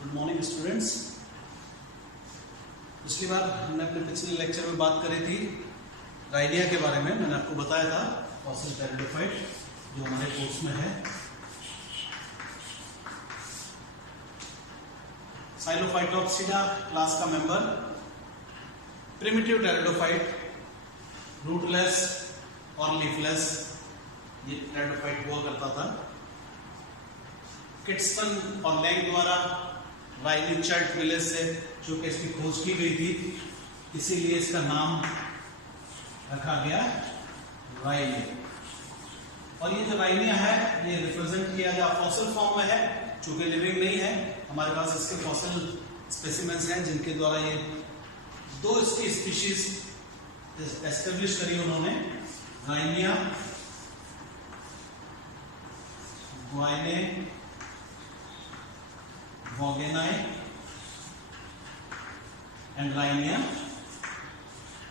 Good morning students. पिछली बार हमने अपने पिछले लेक्चर में बात करी थी राइनिया के बारे में। मैंने आपको बताया था फॉसिल टेरिडोफाइट जो हमारे कोर्स में है। साइलोफाइटोप्सिडा क्लास का मेंबर, प्रिमिटिव टेरिडोफाइट, रूटलेस और लीफलेस ये टेरिडोफाइट हुआ करता था। किट्सन और लैंग द्वारा राइनिचर्ड विलेज से जो कि इसकी खोज की गई थी, इसीलिए इसका नाम रखा गया राइनिया। और ये जो राइनिया है ये रिप्रेजेंट किया गया फॉसिल फॉर्म में है, चूंकि लिविंग नहीं है। हमारे पास इसके फॉसिल स्पेसिमेंस हैं जिनके द्वारा ये दो इसकी स्पीशीज एस्टेब्लिश करी उन्होंने, राइनिया ग्वाइने वोगेनाई एंड राइनिया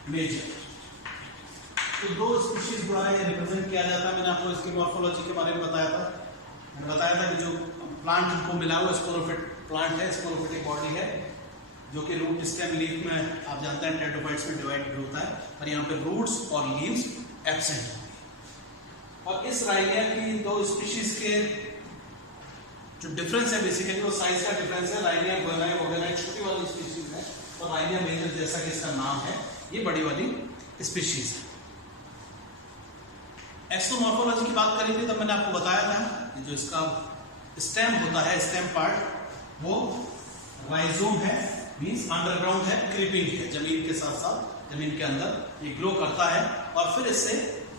मेजर। तो दो स्पीशीज द्वारा ये रिप्रेजेंट किया जाता है। मैंने आपको इसकी मॉर्फोलॉजी के बारे में बताया था। मैंने बताया था कि जो प्लांट जिनको मिला हुआ स्पोरोफिट प्लांट है, स्पोरोफिटिक बॉडी है, जो कि रूट स्टेम लीफ में आप जानते हैं टेरिडोफाइट्स में डिवाइडेड होता है, और यहाँ पे रूट्स और लीव्स एब्सेंट होंगे। और इस राइनिया की दो स्पीशीज के जो डिफरेंस है, बेसिकली वो साइज का डिफरेंस है। राइनिया ग्वाइने छोटी वाली स्पीशीज है और राइनिया मेजर जैसा कि इसका नाम है ये बड़ी वाली स्पीशीज है। एक्सोमॉर्फोलॉजी की बात करी थी तब मैंने आपको बताया था कि जो इसका स्टेम होता है, स्टेम पार्ट वो राइजोम है, मींस अंडरग्राउंड है, क्रीपिंग है, जमीन के साथ साथ जमीन के अंदर ये ग्रो करता है और फिर इससे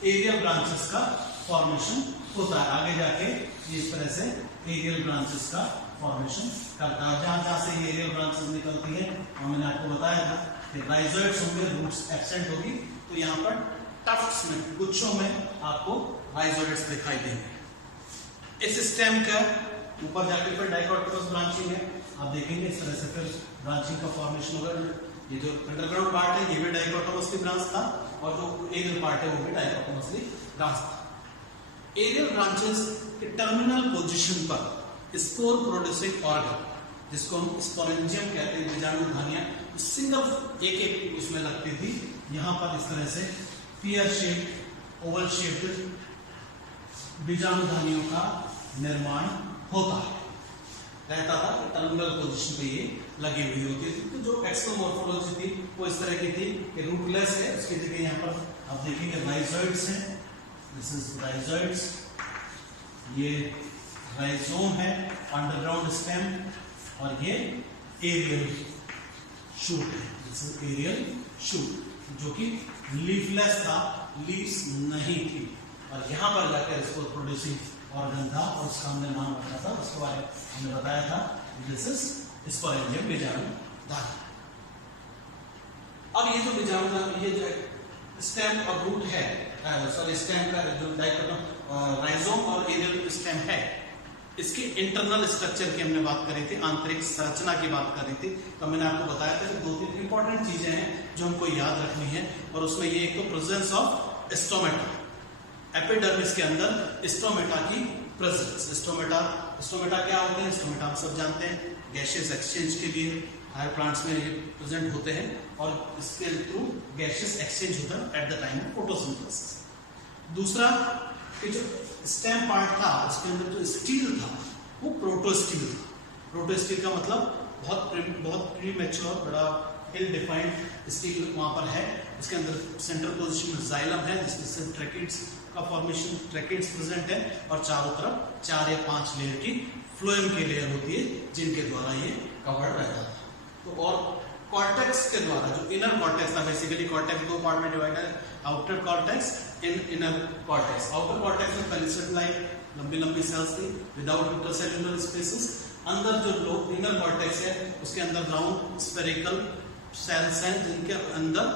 एरियल ब्रांचेस का फॉर्मेशन होता है। आगे जाके ये इस तरह से एरियल ब्रांचेस का फॉर्मेशन करता है। जहां जहां से एरियल ब्रांचेस निकलती है और मैंने आपको बताया था कि राइजोइड्स होंगे, रूट्स एब्सेंट होगी, तो यहाँ पर टफ्ट्स में, गुच्छों में आपको राइजोइड्स दिखाई देंगे। इस स्टेम का ऊपर जाके फिर डाइकोटिमस ब्रांचिंग है, आप देखेंगे इस तरह से फिर ब्रांचिंग का फॉर्मेशन होगा। ये जो अंडरग्राउंड पार्ट है ये भी डाइकोटिमसली ब्रांच था और जो एरियल पार्ट है वो भी डाइकोटिमसली ब्रांच था। एरियल ब्रांचेस के टर्मिनल पोजीशन पर स्पोर प्रोड्यूसिंग ऑर्गन, जिसको हम स्पोरेंजियम कहते हैं, बीजाणुधानियां, सिंगल एक एक उसमें लगती थी। यहाँ पर इस तरह से पियर शेप, ओवल शेप्ड बीजाणुधानियों का निर्माण होता है, रहता था। टर्मिनल पोजीशन पे ये लगी हुई होती थी। तो जो एक्सोमॉर्फोलॉजी थी वो इस तरह की थी कि रूटलेस है, उसकी जगह यहाँ पर आप देखेंगे राइजोइड्स हैं। दिस इज राइजोइड्स, ये राइजोम है, अंडरग्राउंड स्टेम, और ये एरियल शूट है, दिस इज एरियल शूट, जो कि लीफलेस था, लीव्स नहीं थी। और यहाँ पर जाकर इसको प्रोड्यूसिंग ऑर्गन था और उसका हमने नाम रखा था, उसके बारे में हमने बताया था, दिस इज स्पोरेंजियम बीजाणुधानी। अब ये जो बीजाणुधानी, ये जो स्टेम और रूट है, सॉरी स्टेम का जो डाइकोटम राइजोम और एरियल स्टेम है, इसकी इंटरनल स्ट्रक्चर की हमने बात करी थी, आंतरिक संरचना की बात करी थी। तो मैंने आपको बताया था कि दो तीन इंपॉर्टेंट चीजें हैं जो हमको याद रखनी है, और उसमें ये एक तो प्रेजेंस ऑफ स्टोमेटा, एपिडर्मिस के अंदर स्टोमेटा की प्रेजेंस। स्टोमेटा क्या होते हैं? स्टोमेटा आप सब जानते हैं, गैसियस एक्सचेंज के लिए हायर प्लांट्स में ये प्रेजेंट होते हैं और इसके थ्रू गैसियस एक्सचेंज होता है at the time of photosynthesis. दूसरा कि जो स्टेम पार्ट था उसके अंदर जो स्टील था वो प्रोटोस्टील था। प्रोटोस्टील का मतलब बहुत प्रीमैच्योर, बड़ा इल डिफाइंड स्टील वहां पर है। इसके अंदर सेंट्रल पोजीशन में जाइलम है, जिसमें ट्रैकिड्स का फॉर्मेशन, ट्रैकिड्स प्रेजेंट है, और चारों तरफ 4 या 5 लेयर की फ्लोएम की लेयर होती है जिनके द्वारा ये कवर्ड रहता था। तो और कॉर्टेक्स के द्वारा, जो इनर कॉर्टेक्स था, बेसिकली कॉर्टेक्स दो पार्ट में डिवाइड है, आउटर कॉर्टेक्स इन इनर कॉर्टेक्स। आउटर कॉर्टेक्स में पेनिसिलिन लाइक लंबी लंबी सेल्स थी विदाउट इंटरसेल्युलर स्पेसेस। अंदर जो इनर कॉर्टेक्स है उसके अंदर राउंड स्फेरिकल सेल्स हैं जिनके अंदर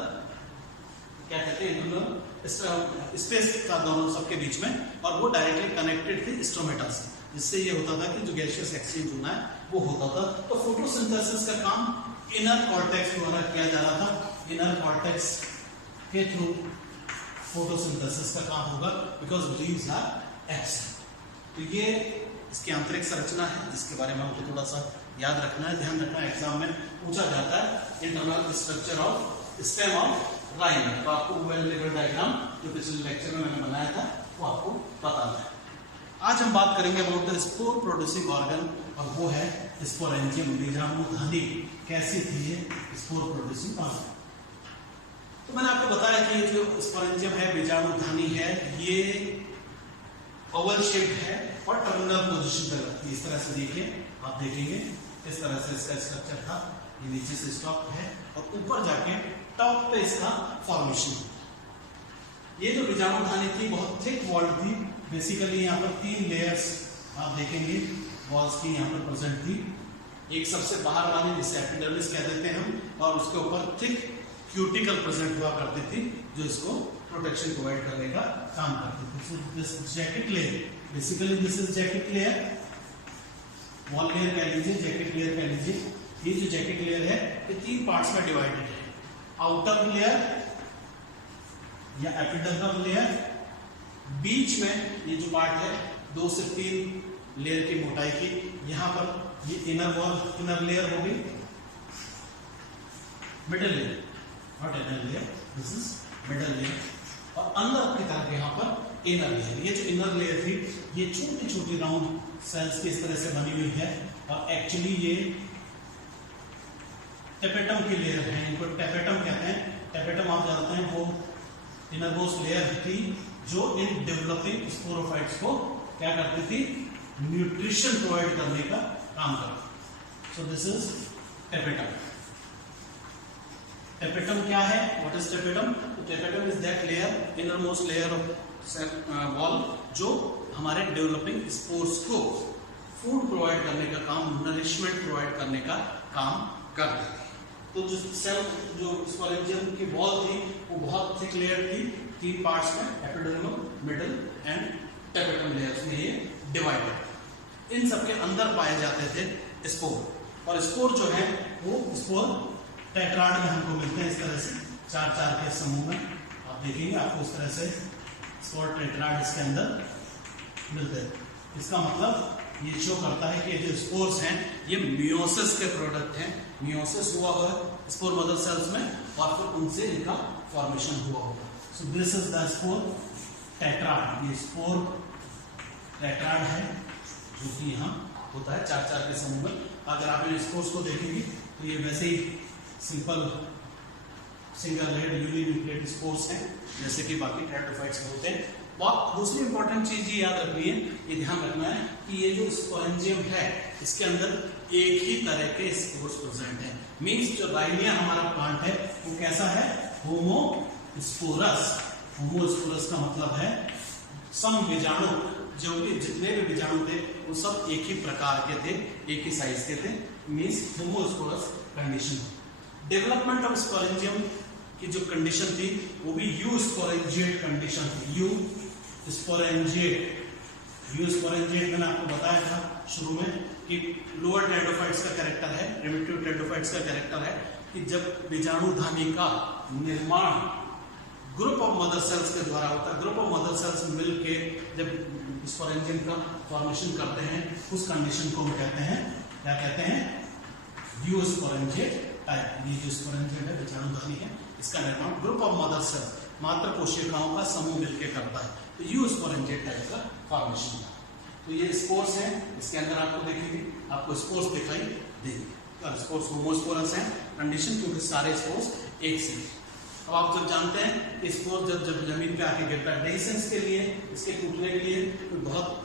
क्या कहते हैं, इंटरनल स्पेस था दोनों सबके बीच में, और वो डायरेक्टली कनेक्टेड थी स्टोमेटा से, जिससे ये होता था कि जो गैसियस एक्सचेंज होना है वो होता था। तो फोटोसिंथेसिस का काम इनर कॉर्टेक्स द्वारा किया जा रहा था। इनर कॉर्टेक्स के थ्रू फोटोसिंथेसिस का काम होगा, बिकॉज लीव्स आर एब्सेंट। तो ये इसकी आंतरिक संरचना है, जिसके बारे में हमको थोड़ा सा याद रखना है, ध्यान रखना है, एग्जाम में पूछा जाता है internal structure of stem of Rhynia. तो आपको वेल लेवल डायग्राम जो पिछले लेक्चर में मैंने बनाया था वो आपको बताना है। आज हम बात करेंगे about the spore producing organ, और वो है स्पोरेंजियम, बीजाणुधानी। कैसी थी ये स्पोर प्रोड्यूसिंग ऑर्गन? तो मैंने आपको बताया कि ये जो स्पोरेंजियम है, बीजाणुधानी है, ये ओवल शेप है और टर्मिनल पोजीशन पर लगती है। इस तरह से देखिए, आप देखेंगे इस तरह से इसका स्ट्रक्चर था, ये नीचे से स्टॉप है और ऊपर जाके टॉप पे इसका फॉर्मेशन। ये जो बीजाणुधानी थी बहुत थिक वॉल्ड थी, बेसिकली यहाँ पर 3 लेयर्स आप देखेंगे वॉल्स की यहाँ पर प्रेजेंट थी। एक सबसे बाहर वाली जिसे एपिडर्मिस कह देते हैं हम, और उसके ऊपर थिक क्यूटिकल प्रेजेंट हुआ करती थी जो इसको प्रोटेक्शन प्रोवाइड करने का काम करती थी। This jacket layer, basically this is jacket layer, wall layer कह लीजिए, जैकेट लेयर कह लीजिए। ये जो जैकेट लेयर है ये 3 पार्ट्स में डिवाइडेड है। आउटर लेयर या एपिडर्मल लेयर, बीच में ये जो पार्ट है 2 से 3 लेयर की मोटाई की, यहाँ पर ये इनर वॉल, इनर लेयर होगी, middle layer, not inner layer, this is middle layer, और अंदर की तरफ यहाँ पर इनर लेयर। ये जो इनर लेयर थी ये छोटी छोटी राउंड सेल्स की इस तरह से बनी हुई है, और एक्चुअली ये टेपेटम की लेयर है, इनको टेपेटम कहते हैं। टेपेटम आप जानते हैं वो इनरमोस्ट लेयर थी जो इन डेवलपिंग स्पोरोफाइट्स को क्या करती थी, न्यूट्रिशन प्रोवाइड करने का काम करती। So this is tapetum. Tapetum क्या है? What is tapetum? Tapetum is that layer, innermost layer of wall जो हमारे डेवलपिंग स्पोर्स को फूड प्रोवाइड करने का काम, नरिशमेंट प्रोवाइड करने का काम करती थी। तो जो सेल, जो स्पोरेंजियम की वॉल थी वो बहुत थिक लेयर थी, 3 पार्ट्स में, epidermal, middle and tapetum layers में ये डिवाइडेड। इन सब के अंदर पाए जाते थे स्पोर, और स्पोर जो है वो स्पोर टेट्राड में हमको मिलते हैं, इस तरह से 4-4 के समूह में। आप देखेंगे आपको इस तरह से स्पोर टेट्राड इसके अंदर मिलते हैं। इसका मतलब ये शो करता है कि जो स्पोर्स हैं ये मियोसिस के प्रोडक्ट हैं। मियोसिस हुआ हुआ है स्पोर मदर सेल्स में, और फिर उनसे इनका फॉर्मेशन हुआ होगा। So this is the spore tetrad. ये स्पोर टेट्राड है जो कि यहाँ होता है 4-4 के समूह में। अगर आप इन स्पोर्स को देखेंगे तो ये वैसे ही simple single head uninucleated spores हैं, जैसे कि बाकी टेट्राफाइट्स में होते हैं। बहुत दूसरी इंपॉर्टेंट चीज ये याद रखनी है, ये ध्यान रखना है कि ये जो स्पोरेंजियम है इसके अंदर एक ही तरह के स्पोर्स प्रेजेंट हैं। मींस जो राइनिया हमारा प्लांट है वो कैसा है? होमोस्पोरस। होमोस्पोरस का मतलब है सम बीजाणु, जो भी जितने भी बीजाणु थे वो सब एक ही प्रकार के थे, एक ही साइज के थे, means homosporous condition. Development of sporangium की जो कंडीशन थी वो भी यू स्पोरेंजिएट कंडीशन थी। यू स्पोरेंजिएट मैंने आपको बताया था शुरू में कि लोअर टेरिडोफाइट्स का कैरेक्टर है, प्रिमिटिव टेरिडोफाइट्स का कैरेक्टर है कि जब बीजाणुधानी का निर्माण ग्रुप ऑफ मदर सेल्स के द्वारा होता है, ग्रुप ऑफ मदर सेल्स मिलके जब स्पोरेंजियम का फॉर्मेशन करते हैं, उस कंडीशन को हम कहते हैं, क्या कहते हैं? You sporangiate type. ये जो स्पोरेंजिएट है, बीजाणुधानी है, इसका निर्माण ग्रुप ऑफ मदर सेल, मात्र कोशिकाओं का समूह मिलकर करता है, तो यू स्पोरेंजिएट टाइप का फॉर्मेशन है। तो ये स्पोर्स हैं, इसके अंदर आपको देखेंगे, आपको स्पोर्स दिखाई देंगे। और स्पोर्स होमोस्पोरस हैं कंडीशन, क्योंकि सारे स्पोर्स एक से। अब आप जब जानते हैं कि स्पोर जब जमीन पे आके गिरता है, डेहिसेंस के लिए, इसके टूटने के लिए कोई बहुत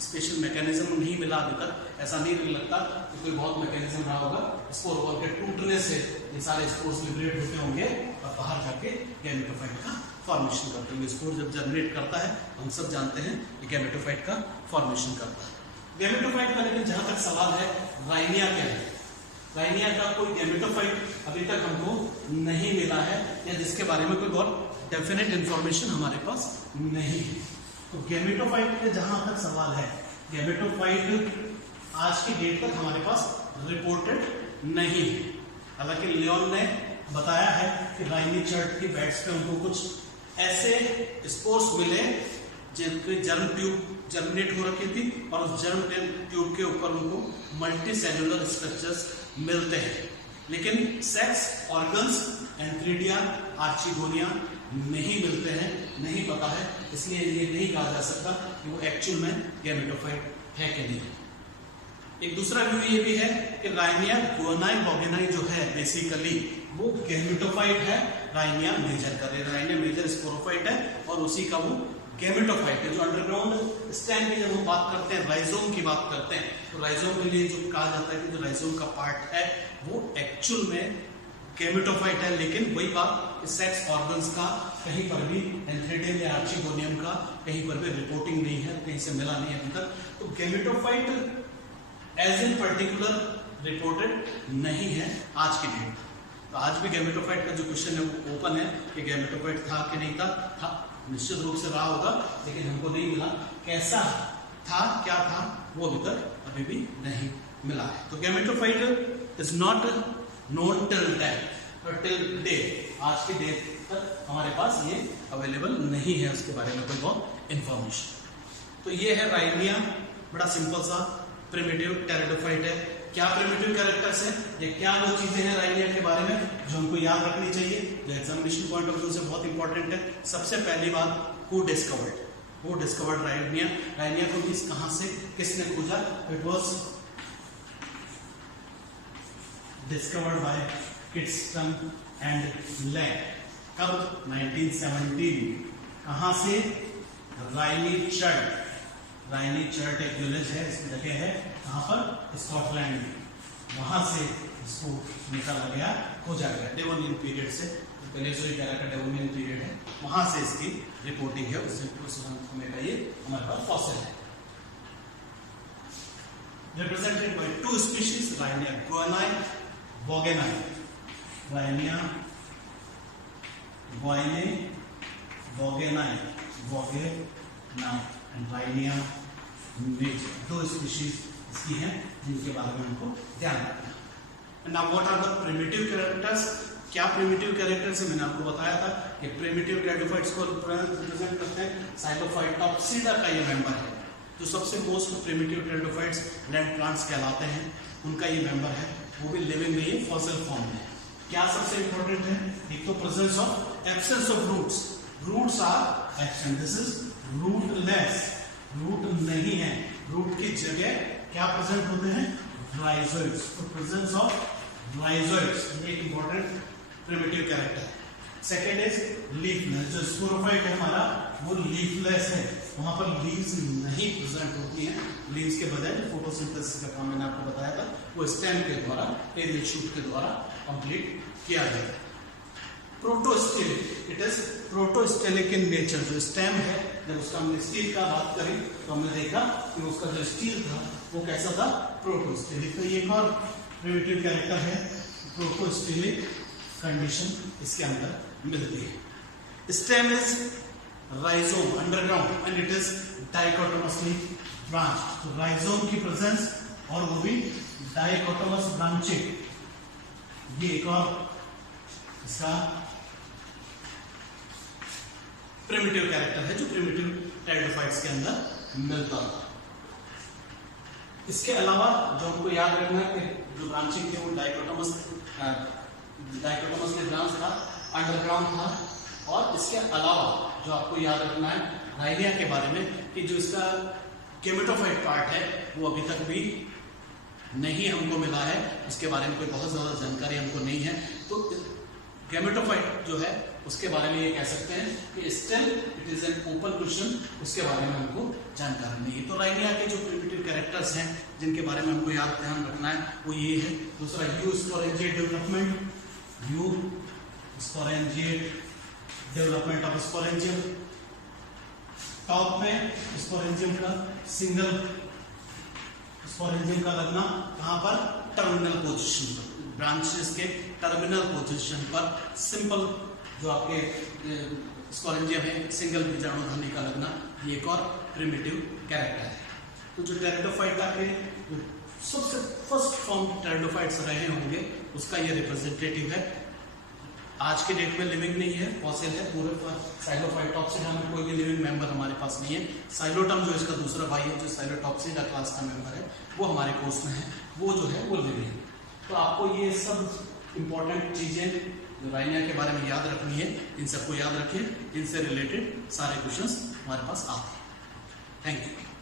स्पेशल मैकेनिज्म नहीं मिला अभी तक। ऐसा नहीं लगता कि कोई बहुत मैकेनिज्म रहा होगा। स्पोर वॉल के टूटने से ये सारे स्पोर्स लिबरेट होते होंगे और बाहर जाके गैमेटोफाइट का फॉर्मेशन करते होंगे। स्पोर जब जनरेट करता है, हम सब जानते हैं कि गैमेटोफाइट का फॉर्मेशन करता है। गैमेटोफाइट का लेकिन जहां तक सवाल है, राइनिया क्या है? राइनिया का कोई गैमेटोफाइट अभी तक हमको नहीं मिला है, या जिसके बारे में कोई बहुत डेफिनेट इंफॉर्मेशन हमारे पास नहीं है। तो गैमेटोफाइट के जहां तक सवाल है, गैमेटोफाइट आज की डेट तक हमारे पास रिपोर्टेड नहीं है। हालांकि लियोन ने बताया है कि राइनी चर्ट की बेड्स पे उनको कुछ ऐसे स्पोर्स मिले जिनके जर्म ट्यूब जर्मिनेट हो रखी थी और उस जर्म ट्यूब के ऊपर उनको मल्टी सेलुलर स्ट्रक्चर्स मिलते हैं, लेकिन सेक्स ऑर्गन्स एंथ्रीडिया आर्चिगोनिया नहीं मिलते हैं, नहीं पता है, इसलिए ये नहीं कहा जा सकता कि वो एक्चुअल में गैमेटोफाइट है कि नहीं। एक दूसरा व्यू ये भी है कि राइनिया गुआनाई वोगेनाई जो है बेसिकली वो गैमेटोफाइट है, राइनिया मेजर कर रहे हैं, राइनिया मेजर स्पोरोफाइट है और उसी का वो गैमेटोफाइट है। जो अंडरग्राउंड स्टेम की जब हम बात करते हैं, राइजोम की बात करते हैं, तो राइजोम के लिए जो कहा जाता है कि जो राइजोम का पार्ट है वो एक्चुअल में गैमेटोफाइट है, लेकिन वही बात सेक्स ऑर्गन्स का कहीं पर भी एंथ्रीडियम या आर्चिगोनियम का कहीं पर भी रिपोर्टिंग नहीं है, कहीं से मिला नहीं है अभी तक। तो gametophyte as in particular reported नहीं है आज की डेट। तो आज भी गैमेटोफाइट का जो क्वेश्चन है वो ओपन है कि गैमेटोफाइट था कि नहीं था, निश्चित रूप से रहा होगा, लेकिन हमको नहीं मिला। कैसा था, क्या था, वो अभी तक अभी भी नहीं मिला है। तो gametophyte is not known till date, और टिल डे, आज की डेट तक हमारे पास ये अवेलेबल नहीं है उसके बारे में कोई बहुत इंफॉर्मेशन। तो ये है राइनिया, बड़ा सिंपल सा प्रिमिटिव टेरिडोफाइट है। क्या प्रिमिटिव कैरेक्टर्स है, ये क्या वो चीजें हैं राइनिया के बारे में जो हमको याद रखनी चाहिए, जो एग्जामिनेशन पॉइंट ऑफ व्यू से बहुत इंपॉर्टेंट है। सबसे पहली बात, हु डिस्कवर्ड राइनिया, राइनिया को किस कहां से किसने खोजा? It was discovered by Kidston and Lang. कब? 1917। कहां से? राइनी चर्ट एक विलेज है, इसकी जगह है कहां पर? स्कॉटलैंड में। वहां से इसको निकाला गया, खोजा गया डेवोनियन पीरियड से, पेलेज़ोइक एरा का डेवोनियन पीरियड है, वहां से इसकी रिपोर्टिंग है। उस समय का ये हमारे पास फॉसिल है। Represented by two species, Rhynia gwynne vaughanii, Rhynia gwynne vaughanii and Rhynia major, दो स्पीशीज इसकी हैं जिनके बारे में हमको ध्यान रखना है। Now what are the primitive characters? क्या प्रिमिटिव कैरेक्टर्स है? मैंने आपको बताया था कि प्रिमिटिव टेरिडोफाइट्स को रिप्रेजेंट करते हैं। साइलोफाइटोप्सिडा का ये मेंबर है, जो सबसे most primitive pteridophytes land plants कहलाते हैं, उनका ये मेंबर है, वो भी लिविंग नहीं है, फॉसिल फॉर्म में। क्या सबसे इंपॉर्टेंट है? एक तो presence of absence of roots are absent, this is rootless, root नहीं है, रूट की जगह क्या प्रेजेंट होते हैं? राइजोइड्स। तो प्रेजेंस ऑफ राइजोइड्स ये एक इंपॉर्टेंट प्रिमिटिव कैरेक्टर है। सेकेंड इज लीफलेस, जो स्पोरोफाइट है हमारा वो लीफलेस है, वहां पर लीव्स नहीं प्रेजेंट होती हैं, लीव्स के बजाय फोटोसिंथेसिस का काम मैंने आपको बताया था वो स्टेम के द्वारा, एरियल शूट के द्वारा कंप्लीट किया जाता है। प्रोटोस्टेलिक, इट इज प्रोटोस्टेलिक इन नेचर। जो स्टेम है, जब उसका हमने स्टील का बात करी तो हमने देखा कि उसका जो स्टील था वो कैसा था? प्रोटोस्टेलिक। तो ये एक और प्रिमिटिव कैरेक्टर है, प्रोटोस्टेलिक कंडीशन इसके अंदर मिलती है। Stem is rhizome underground and it is dichotomously branch. तो राइजोम की प्रेजेंस और वो भी डाइकोटोमस ब्रांचिंग, ये एक और इसका प्रिमिटिव कैरेक्टर है जो प्रिमिटिव टेरिडोफाइट्स के अंदर मिलता है। इसके अलावा जो हमको याद रखना है कि जो ब्रांचिंग थी वो डाइकोटोमस के ब्रांच था, अंडरग्राउंड था। और इसके अलावा जो आपको याद रखना है राइनिया के बारे में कि जो इसका गैमेटोफाइट पार्ट है वो अभी तक भी नहीं हमको मिला है, उसके बारे में कोई बहुत ज्यादा जानकारी हमको नहीं है। तो गैमेटोफाइट जो है उसके बारे में ये कह सकते हैं कि still it is an open question, उसके बारे में हमको जानकारी नहीं है। तो राइनिया के जो प्रिमिटिव कैरेक्टर्स हैं जिनके बारे में हमको याद ध्यान रखना है वो ये है। दूसरा, you sporangiate development, you sporangiate development of sporangium. Top में स्पोरेंजियम का सिंगल स्पोरेंजियम का लगना कहां पर? टर्मिनल पोजीशन पर, ब्रांचेस के टर्मिनल पोजीशन पर। सिंपल जो आपके स्पोरेंजियम है, सिंगल बीजाणुधनी का लगना, ये एक और प्रिमिटिव कैरेक्टर है। तो जो टेरिडोफाइट के सबसे फर्स्ट फॉर्म टेरिडोफाइट्स रहे होंगे उसका ये रिप्रेजेंटेटिव है। आज के डेट में लिविंग नहीं है, फॉसिल है पूरे। साइलोफाइटोप्सिडा में कोई भी लिविंग मेंबर हमारे पास नहीं है। साइलोटम जो इसका दूसरा भाई है, जो साइलोटॉप्सिडा क्लास का मेंबर है, वो हमारे कोर्स में है, वो जो है वो लिविंग है। तो आपको ये सब इंपॉर्टेंट चीजें जो राइनिया के बारे में याद रखनी है, इन सबको याद रखिए। इनसे रिलेटेड सारे क्वेश्चंस हमारे पास आते हैं। Thank you.